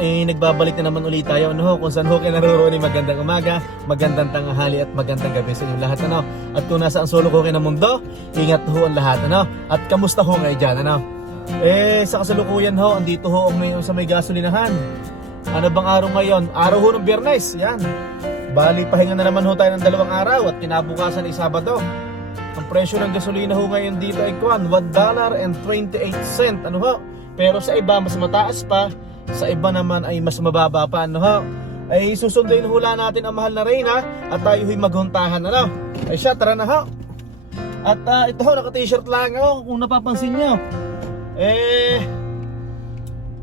nagbabalik na naman ulit tayo kung saan ho kayo naroon magandang umaga, magandang tanghali at magandang gabi sa inyong lahat At kung nasa ang solo ko kayo ng mundo, ingat ho ang lahat At kamusta ho ngayon dyan sa kasalukuyan ho, andito ho sa may gasolinahan. Ano bang araw ngayon? Araw ho ng Biyernes, yan. Bali pahinga na naman ho tayo ng 2 araw at kinabukasan ay Sabado. Ang presyo ng gasolina ho ngayon dito ay $1.28 Pero sa iba mas mataas pa, sa iba naman ay mas mababa pa Ay susunduin hula natin ang mahal na Reyna at tayo ho'y maghuntahan Ay siya, tara na ho. At ito ho, naka-t-shirt lang kung napapansin nyo.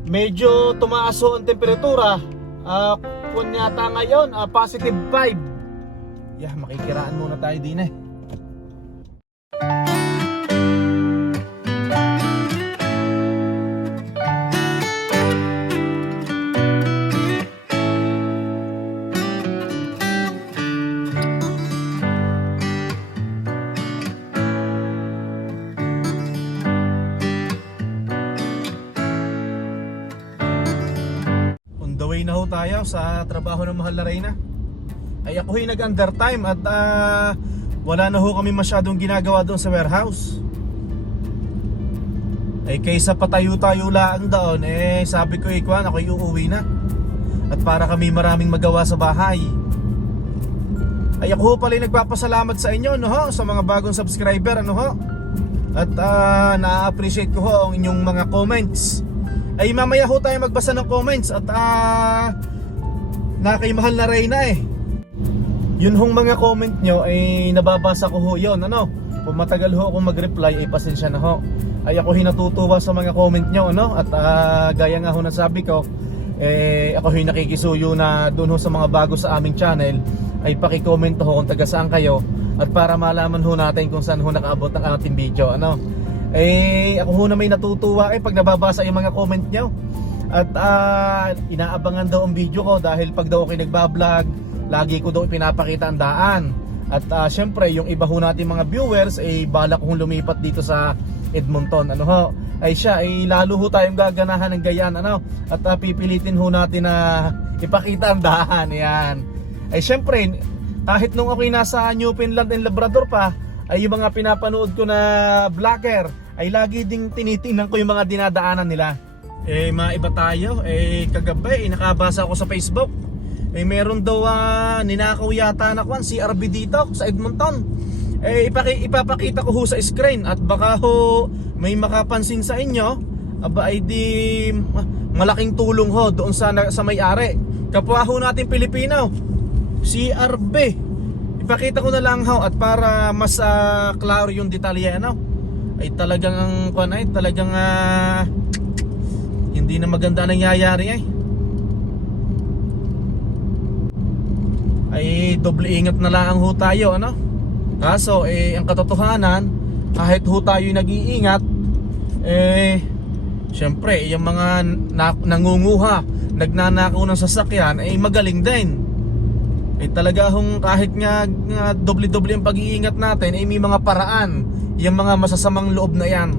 Medyo tumaas ho ang temperatura. Kung yata ngayon, positive 5. Makikiraan muna tayo din na ho tayo sa trabaho ng mahal na Reyna. Ay ako ho'y nag-undertime at wala na ho kami masyadong ginagawa doon sa warehouse. Ay kaysa patayo-tayo lang doon, sabi ko ako'y uuwi na. At para kami maraming magawa sa bahay. Ay ako ho pala nagpapasalamat sa inyo sa mga bagong subscriber At na-appreciate ko ho ang inyong mga comments. Ay mamaya ho tayo magbasa ng comments at na kay mahal na Reyna Yun hong mga comment nyo ay nababasa ko ho yun Kung matagal ho akong mag-reply ay pasensya na ho. Ay ako natutuwa sa mga comment nyo At gaya nga ho na sabi ko ako nakikisuyo na doon ho sa mga bago sa aming channel ay paki-comment ho kung taga saan kayo. At para malaman ho natin kung saan ho nakaabot ang ating video ako ho na may natutuwa pag nababasa yung mga comment nyo. At inaabangan daw ang video ko dahil pag daw ako nagbablog, lagi ko daw pinapakita ang daan. At syempre yung iba ho natin mga viewers balak kong lumipat dito sa Edmonton ay siya lalo ho tayong gaganahan ng gayaan at pipilitin ho natin na ipakita ang daan ay syempre kahit nung ako'y nasa Newfoundland and Labrador pa ay yung mga pinapanood ko na vlogger ay lagi ding tinitingnan ko yung mga dinadaanan nila. Maiba tayo. Kagabi nakabasa ako sa Facebook. Meron daw ninakaw yata na CRV dito sa Edmonton. Ipapakita ko ho sa screen at baka ho may makapansin sa inyo. Aba ay di malaking tulong ho doon sa may-ari. Kapwa ho natin Pilipino. CRV. Ipakita ko na lang at para mas klaro yung detalye ay talagang talagang hindi na maganda nangyayari ay doble ingat na lang ho tayo kaso ang katotohanan kahit ho tayo nag-iingat syempre yung mga nangunguha nagnanakaw ng sasakyan ay magaling din. Talaga hong kahit nga doble-doble ang pag-iingat natin may mga paraan yung mga masasamang loob na yan.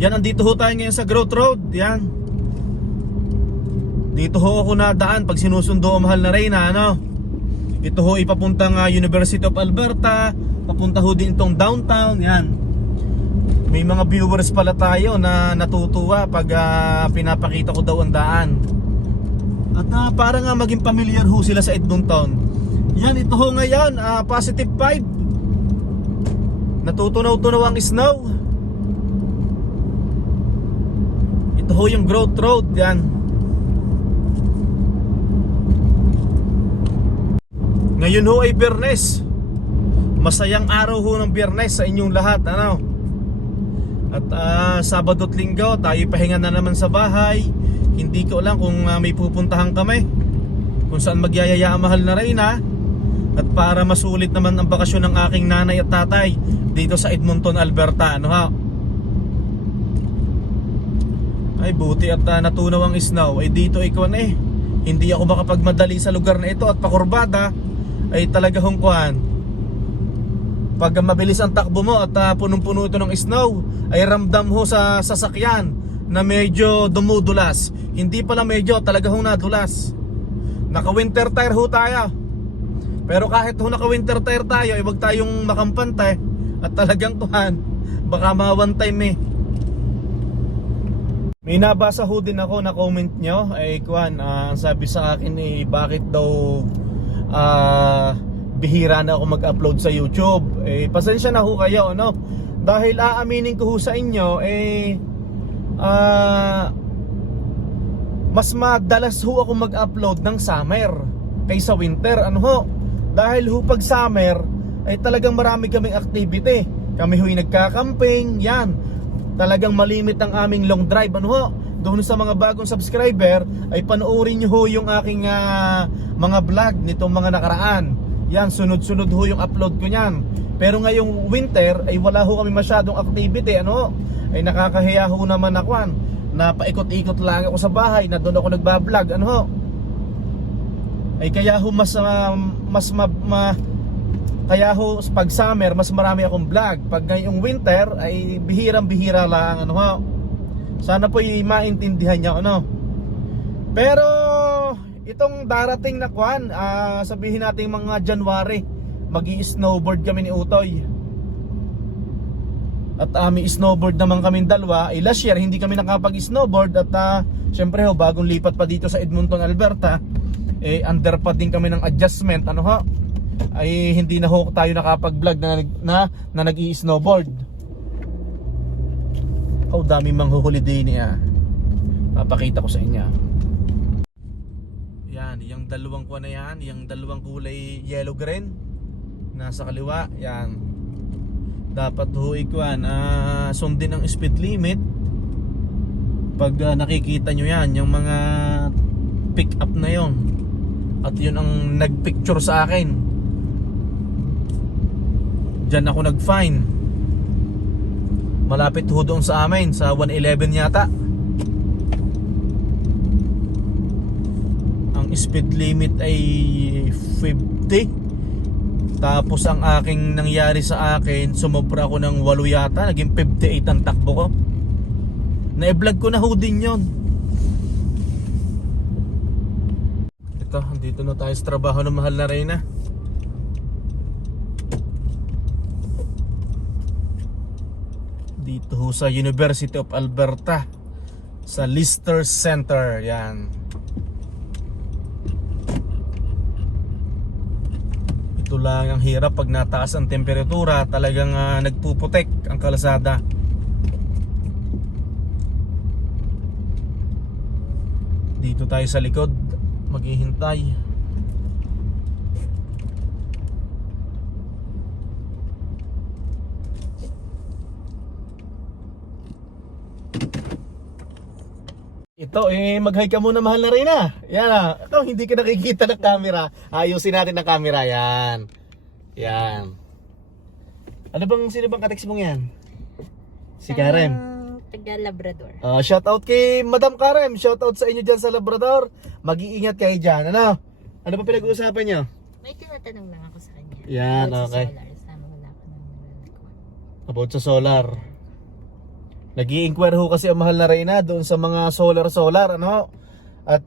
Andito ho tayo ngayon sa Growth Road. Dito ho ako nadaan pag sinusundo ang mahal na Reyna Ito ho ipapuntang University of Alberta, papunta ho din itong downtown. May mga viewers pala tayo na natutuwa pag pinapakita ko daw ang daan. At para nga maging familiar ho sila sa Edmonton. Ito ho ngayon positive 5. Natutunaw-tunaw ang snow. Ito ho yung Growth Road Ngayon ho ay Biyernes. Masayang araw ho ng Biyernes sa inyong lahat At Sabado at Linggo tayo pahinga na naman sa bahay. Hindi ko lang kung may pupuntahan kami kung saan magyayaya ang mahal na Reyna. At para masulit naman ang bakasyon ng aking nanay at tatay dito sa Edmonton, Alberta Ay buti at natunaw ang snow. Dito hindi ako makapagmadali sa lugar na ito at pakurbada ay talaga hong pag mabilis ang takbo mo at punong-puno ito ng snow ay ramdam ho sa sasakyan na medyo dumudulas. Hindi pala medyo, talaga hong nadulas. Naka winter tire ho tayo. Pero kahit ho naka winter tire tayo, wag tayong makampante. At talagang tuhan, baka mga one time eh. May nabasa ho din ako na comment nyo. Ay kuhan, ang sabi sa akin eh, bakit daw bihira na ako mag-upload sa YouTube. Eh, pasensya na ho kayo, ano? Dahil aaminin ko ho sa inyo, eh, mas madalas ho ako mag-upload ng summer kaysa winter, ano ho? Dahil ho pag summer, ay talagang marami kaming activity. Kami ho'y nagka-camping, yan. Talagang malimit ang aming long drive, ano ho? Doon sa mga bagong subscriber, ay panoorin nyo ho yung aking mga vlog nitong mga nakaraan. Yan, sunod-sunod ho yung upload ko niyan. Pero ngayong winter ay wala ho kami masyadong activity, ano? Ay nakakahiya ho naman ako, na paikot-ikot lang ako sa bahay, na doon ako nagba-vlog, ano ho? Ay kaya ho kaya ho pag summer mas marami akong vlog. Pag ngayong winter ay bihirang-bihira lang, ano ho? Sana po maintindihan niyo, ano? Pero itong darating na kwan, sabihin natin mga January, magi-snowboard kami ni Utoy. At may snowboard naman kaming dalawa. Last year hindi kami nakapag-snowboard. At syempre ho, bagong lipat pa dito sa Edmonton, Alberta, under pa din kami ng adjustment, ano ho? Ay hindi na ho tayo nakapag-vlog na nag-i-snowboard. Oh, dami mang holiday niya. Papakita ko sa inyo. Yan, yung dalawang kuha na yan, yung dalawang kulay yellow green nasa kaliwa, yan. Dapat ho ikuan, sundin ang speed limit. Pag nakikita nyo yan, yung mga pick up na yon. At yun ang nagpicture sa akin. Diyan ako nag-fine. Malapit ho doon sa amin, sa 111 yata. Ang speed limit ay 50. Tapos ang aking nangyari sa akin, sumobra ako ng 8 yata, naging 58 ang takbo ko. Na-vlog ko na ho din yun. Ito, dito na tayo sa trabaho ng mahal na Reyna. Dito ho sa University of Alberta, sa Lister Center, yan. Ito lang ang hirap pag nataas ang temperatura, talagang nagpuputek ang kalsada. Dito tayo sa likod, maghihintay. Ito, mag-hi ka muna, mahal na Reyna. Yan, ito, hindi ka nakikita ng camera. Ayusin natin ang camera, yan. Yan. Ano bang, sino bang katext mong yan? Si Karen. Taga Labrador. Shout out kay Madam Karen. Shout out sa inyo dyan sa Labrador. Mag-iingat kayo dyan, ano? Ano ba pinag-uusapan nyo? May tinatanong lang ako sa kanya. Yan, About okay. Sa solar. Sama wala ko ng About sa solar. Nag-i-inquire ho kasi ang mahal na Reyna doon sa mga solar, ano? At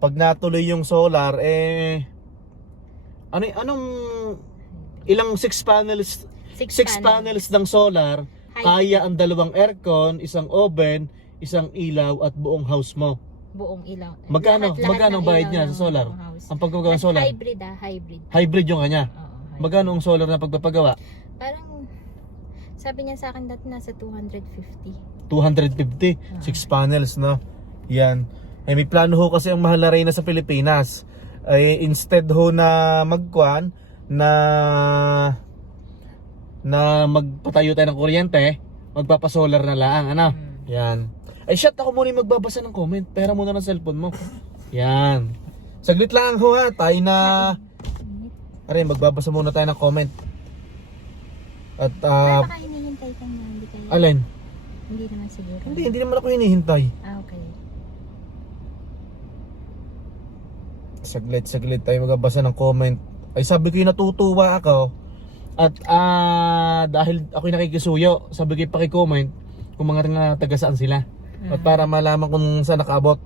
pag natuloy yung solar, anong ilang 6 panels? 6 panels ng solar, kaya ang 2 aircon, isang oven, isang ilaw at buong house mo. buong ilaw. Magkano ang Lahat ng bayad ilaw niya ng sa solar? buong house. Ang paggagawa ng solar? Hybrid hybrid. Hybrid yung kanya. Oo, hybrid. Magkano ang solar na pagpapagawa? Parang sabi niya sa akin dati nasa 250. 250, 6 panels, no? Yan. May plano ho kasi ang mahal na Reyna sa Pilipinas. Instead ho na magkuan na magpatayo tayo ng kuryente, magpapasolar na lang, ano? Yan. Shut ako muna yung magbabasa ng comment. Pera muna ng cellphone mo. Yan. Saglit lang ho ha. Tayo na magbabasa muna tayo ng comment. At baka hinihintay ka na, hindi kaya. alin? Hindi naman siguro. Hindi naman ako hinihintay. Okay. Saglit tayo magbabasa ng comment. Ay sabi ko natutuwa ako. At dahil ako'y nakikisuyo, sabi ko paki-comment kung mga taga saan sila. At para malaman kung saan nakaabot.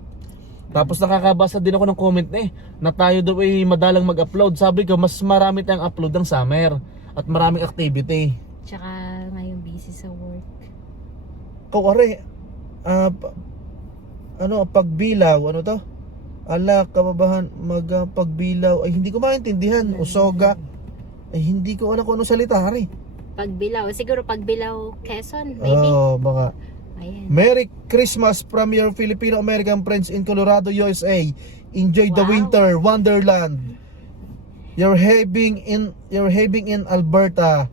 Tapos nakakabasa din ako ng comment na tayo daw ay madalang mag-upload. Sabi ko, mas marami tayong upload ng summer at maraming activity. Tsaka ngayon busy sa work. Kawari, pagbilaw, ano to? Ala, kababahan, pagbilaw, ay hindi ko maintindihan. Usoga, ay hindi ko alam kung ano salita, hari. Pagbilaw, siguro Pagbilaw, Quezon, maybe. Baka. Ayan. Merry Christmas from your Filipino-American friends in Colorado, USA. Enjoy the Wow. winter wonderland. You're having in Alberta.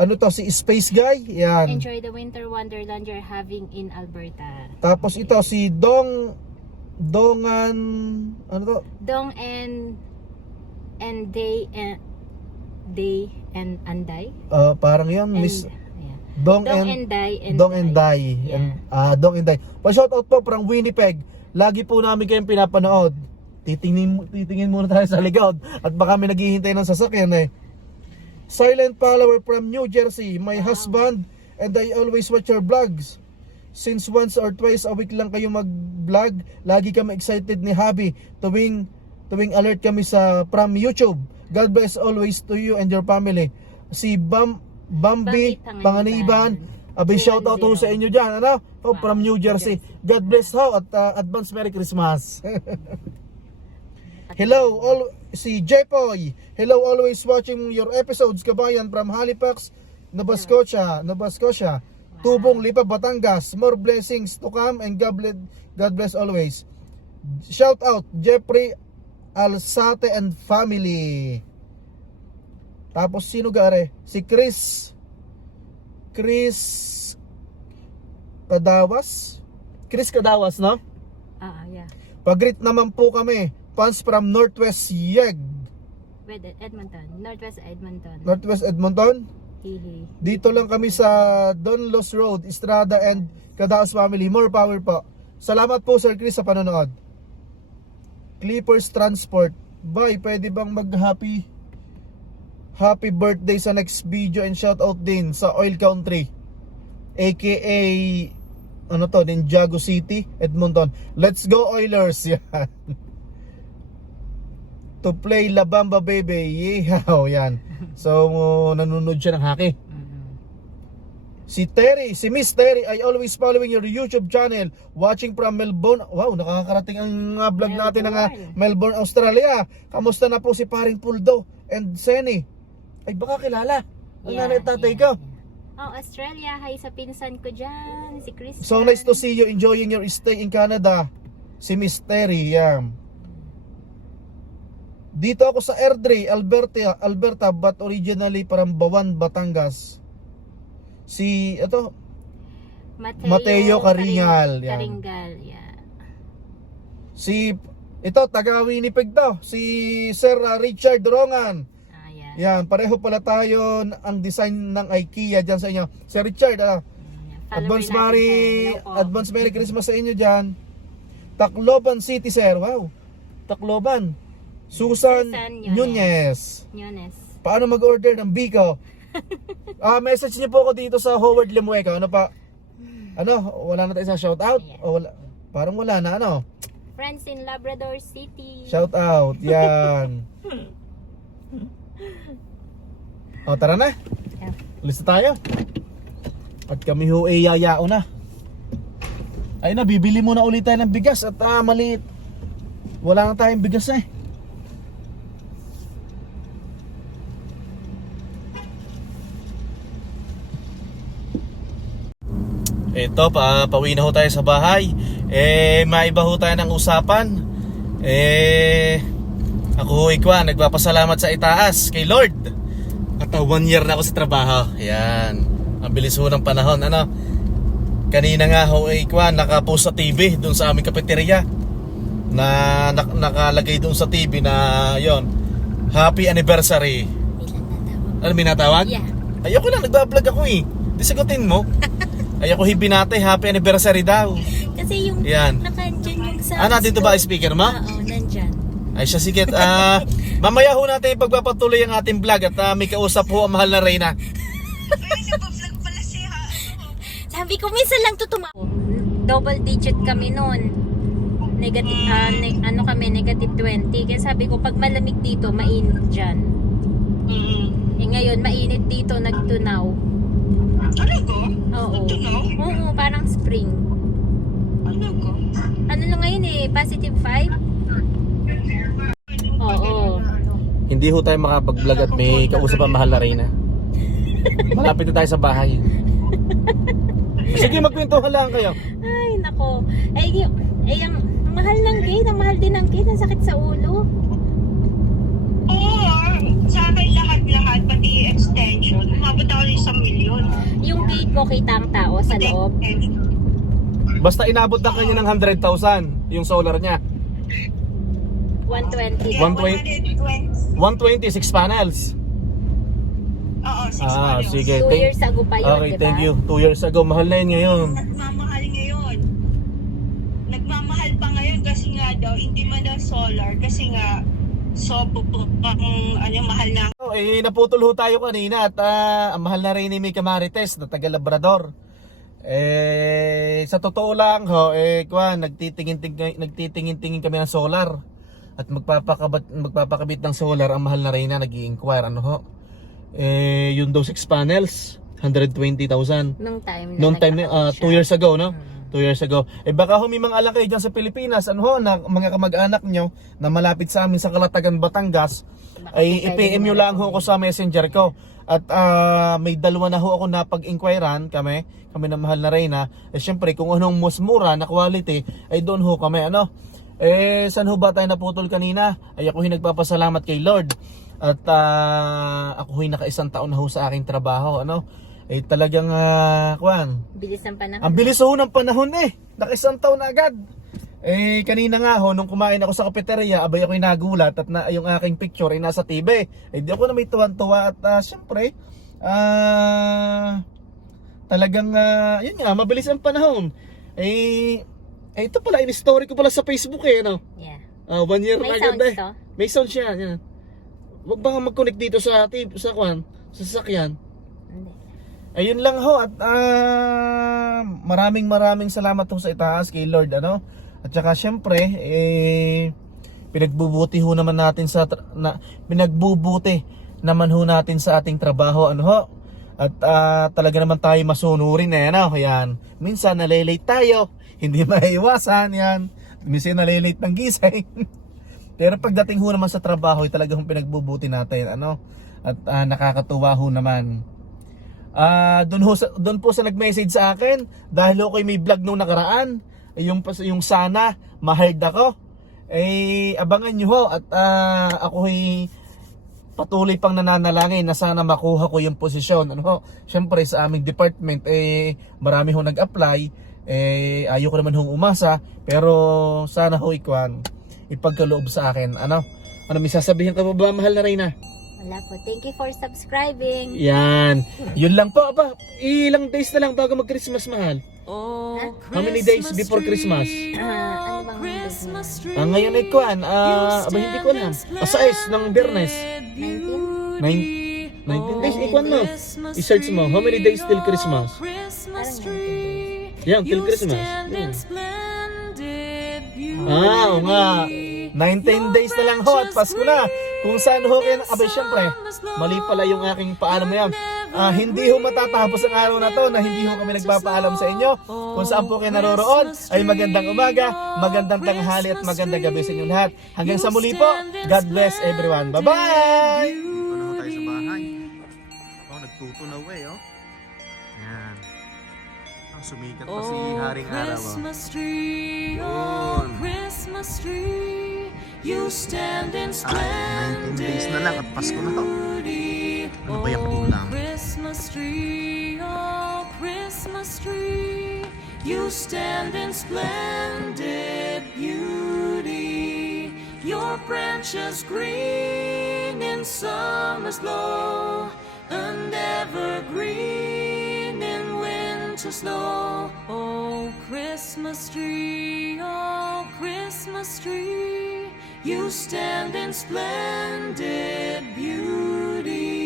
Ano to, si Space Guy? Yan. Enjoy the winter wonderland you're having in Alberta. Tapos ito si Dongan, ano to? Dong and Anday. Parang yan, Miss yeah. Dong Dong and and Day and Dong and Day. Yeah. Dong and Day. Pa-shoutout po from Winnipeg. Lagi po namin kayong pinapanood. Titingin muna tayo sa likod at baka may naghihintay ng sasakyan Silent follower from New Jersey. My husband and I always watch your vlogs. Since once or twice a week lang kayo mag-vlog, lagi kami excited ni Habi tuwing alert kami from YouTube. God bless always to you and your family. Si Bambi Panganiban, abi shout out ho sa inyo dyan, from New Jersey. God bless ho at advance Merry Christmas. Hello, si Jepoy. Hello, always watching your episodes, kabayan, from Halifax, Nova Scotia. Tubong Lipa, Batangas. More blessings to come and God bless always. Shout out Jeffrey Alsate and family. Tapos sino gare? Si Chris Kadawas, no? Yeah. Pag-greet naman po kami. Fans from Northwest Yeg. Northwest Edmonton. Dito lang kami sa Donlos Road, Estrada and Kadaas family. More power po. Salamat po Sir Chris sa panonood. Clippers Transport. Bye, pwede bang happy birthday sa next video and shout out din sa Oil Country, aka Ninjago City, Edmonton. Let's go Oilers. Yan. To play La Bamba Baby. Yeehaw, yan. So nanonood siya ng hockey. Si Miss Terry, I always following your YouTube channel, watching from Melbourne. Wow, nakakarating ang vlog natin ng Melbourne, Australia. Kamusta na po si paring Puldo and Seni? Ay baka kilala ang nanay at tatay ko. Australia, hi sa pinsan ko dyan, si Christian. So nice to see you enjoying your stay in Canada. Si Miss Terry, yan. Dito ako sa Airdrie, Alberta, but originally from Bawan, Batangas. Si Mateo Caringal. Caringal, yeah. Si taga Winnipeg to, si Sir Richard Rongan. Yan, pareho pala tayo ang design ng IKEA dyan sa inyo. Sir Richard, advance Merry Christmas sa inyo dyan. Tacloban City, sir. Wow. Tacloban. Susan Nunez. Paano mag-order ng Biko? Message niyo po ako dito sa Howard Lemueca. Ano pa? Wala na tayo sa shout out? O wala? Parang wala na, Friends in Labrador City. Shout out. Yan. Tara na. Alis na tayo. At kami ho yayao na. Ay na, bibili muna ulit tayo ng bigas. At maliit. Wala na tayong bigas Ito, pauwi na ho tayo sa bahay. Maiba ho tayo ng usapan. Ako ho nagpapasalamat sa itaas kay Lord. At 1 year na ako sa trabaho. Yan. Ang bilis ho ng panahon. Kanina nga ho nakapost sa TV doon sa aming kafeteria. Na nakalagay doon sa TV na yon. Happy anniversary. Ano binatawag? Yeah. Ayoko lang, nagbablog ako Di sagutin mo. Ayoko binatay, happy anniversary daw. Kasi yung nakandyan yung sa... dito ba speaker mo? Oo, nandyan. Ay siya, sige. Mamaya ho natin pagpapatuloy ang ating vlog at may kausap ho ang mahal na Reyna. Sabi ko, minsan lang to double digit kami noon. Negative, negative 20. Kaya sabi ko, pag malamig dito, mainit dyan. Eh ngayon, mainit dito, nagtunaw. Talaga? Oo. Nagtunaw? Oo, parang spring. Talaga? Ano lang ngayon positive 5? Oo. Hindi ho tayo makapag-vlog at may kausap ang mahal na Reyna. Malapit na tayo sa bahay. Sige, magkwentuhan lang kayo. Ay, nako. Ang mahal ng gate, ang mahal din ng gate, ang sakit sa ulo. Oo, sa akin lahat-lahat, pati extension, umabot ako ng 1,000,000. Yung gate mo, kita ang tao sa loob. Basta inabot na kanya ng 100,000 yung solar niya. 120. 120. 126 panels. Oo, 6 Ah, months. sige. 2 years ago pa yun, Okay, diba? thank you. 2 years ago. Mahal na yun ngayon. Nagmamahal ngayon. Nagmamahal pa ngayon kasi nga daw, hindi man daw solar, kasi nga, mahal na. Naputol ho tayo kanina at ang mahal na rin ni Mika Marites na taga Labrador. Sa totoo lang ho, nagtitingin-tingin kami ng solar. At magpapakabit ng solar ang mahal na Reyna, nag-i-inquire ano ho. Yun daw 6 panels, 120,000. Nung time Noong 2 years ago, no? 2 years ago. Baka humimangalang kayo dyan sa Pilipinas, ano ho, na mga kamag-anak nyo na malapit sa amin sa Calatagan, Batangas, ay i-PM nyo lang ho ako sa messenger ko. At may dalawa na ho ako napag-inquirean kami na mahal na Reyna. Syempre, kung anong mas mura na quality, ay doon ho kami, ano. Saan ho ba tayo naputol kanina? Ay ako nagpapasalamat kay Lord. At ako naka-1 taon na ho sa aking trabaho, ano. Talagang Bilis ng panahon. ang bilis ho ng panahon naka-1 taon na agad. Kanina nga ho, nung kumain ako sa kafeteria, abay ako'y nagulat at yung aking picture ay nasa TV. Di ako na may tuwan-tuwa at syempre, talagang, yun nga, mabilis ang panahon. Ito pala, in-story ko pala sa Facebook no? Yeah. 1 year May na agad sounds to? May sound siya, yan. Wag ba nga mag-connect dito sa sasakyan? Hindi. Ayun lang ho at maraming salamat ho sa itaas kay Lord, ano. At saka syempre pinagbubuti naman natin sa ating trabaho, ano ho. At talaga naman tayo masunurin ano. Ayan. Minsan nalilate tayo, hindi maiwasan yan. Minsan nalilate ng gising. Pero pagdating ho naman sa trabaho, talagang pinagbubuti natin, ano. At nakakatuwa ho naman. Doon po sa nag-message sa akin dahil ako may vlog nung nakaraan, yung sana ma-hard ako, abangan nyo ho at ako patuloy pang nananalangin na sana makuha ko yung posisyon, ano ho. Syempre sa aming department marami ho nag-apply, ayaw ko naman hong umasa, pero sana ho ipagkaloob sa akin, ano may sasabihin ka ba, mahal na Reyna? Wala po. Thank you for subscribing. Yan. Yun lang po. Ilang days na lang bago mag-Christmas, mahal? How many days before Christmas? Ano bang business? Ngayon ay hindi ko alam. Asais ng Biyernes. 19? 19 days, mo. I-search mo, how many days till Christmas? Parang 19 days. Yan, till Christmas. Yan. Oo nga. 19 days na lang ho at Pasko na. Kung saan ho kayo, syempre, mali pala yung aking paalam na yan. Hindi ho matatapos ang araw na to na hindi ho kami nagpapaalam sa inyo. Kung saan po kayo naroroon, ay magandang umaga, magandang tanghali at magandang gabi sa inyo lahat. Hanggang sa muli po, God bless everyone. Bye-bye! Dito na ho tayo sa bahay. Nagtutunaw Yan. Sumikat pa si Haring Araw. Christmas tree, you stand in 19 days na lang at Pasko na to. Ano ba yung ulam? Christmas tree, oh Christmas tree, you stand in splendid beauty. Your branches green in summer's glow, and evergreen in winter's snow. Oh Christmas tree, you stand in splendid beauty.